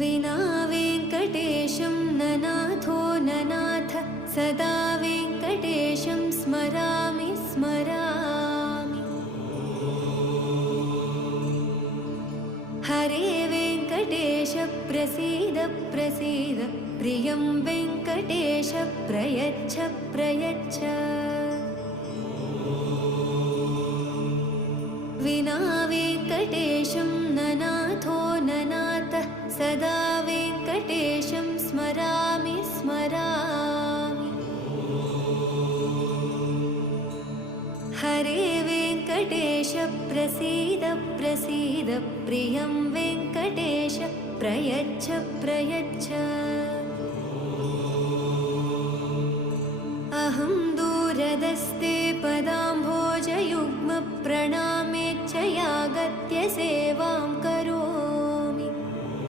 विना वेङ्कटेशं ननाथो ननाथ सदा वेङ्कटेशं स्मरामि स्मरामि। हरे वेङ्कटेश प्रसीद प्रसीद प्रियं वेङ्कटेश प्रयच्छ प्रयच्छ। विना वेङ्कटेशं ननाथो ननाथ सदा वेङ्कटेशं स्मरामि स्मरामि। हरे वेङ्कटेश प्रसीद प्रसीद प्रियं वेङ्कटेश प्रयच्छ प्रयच्छ।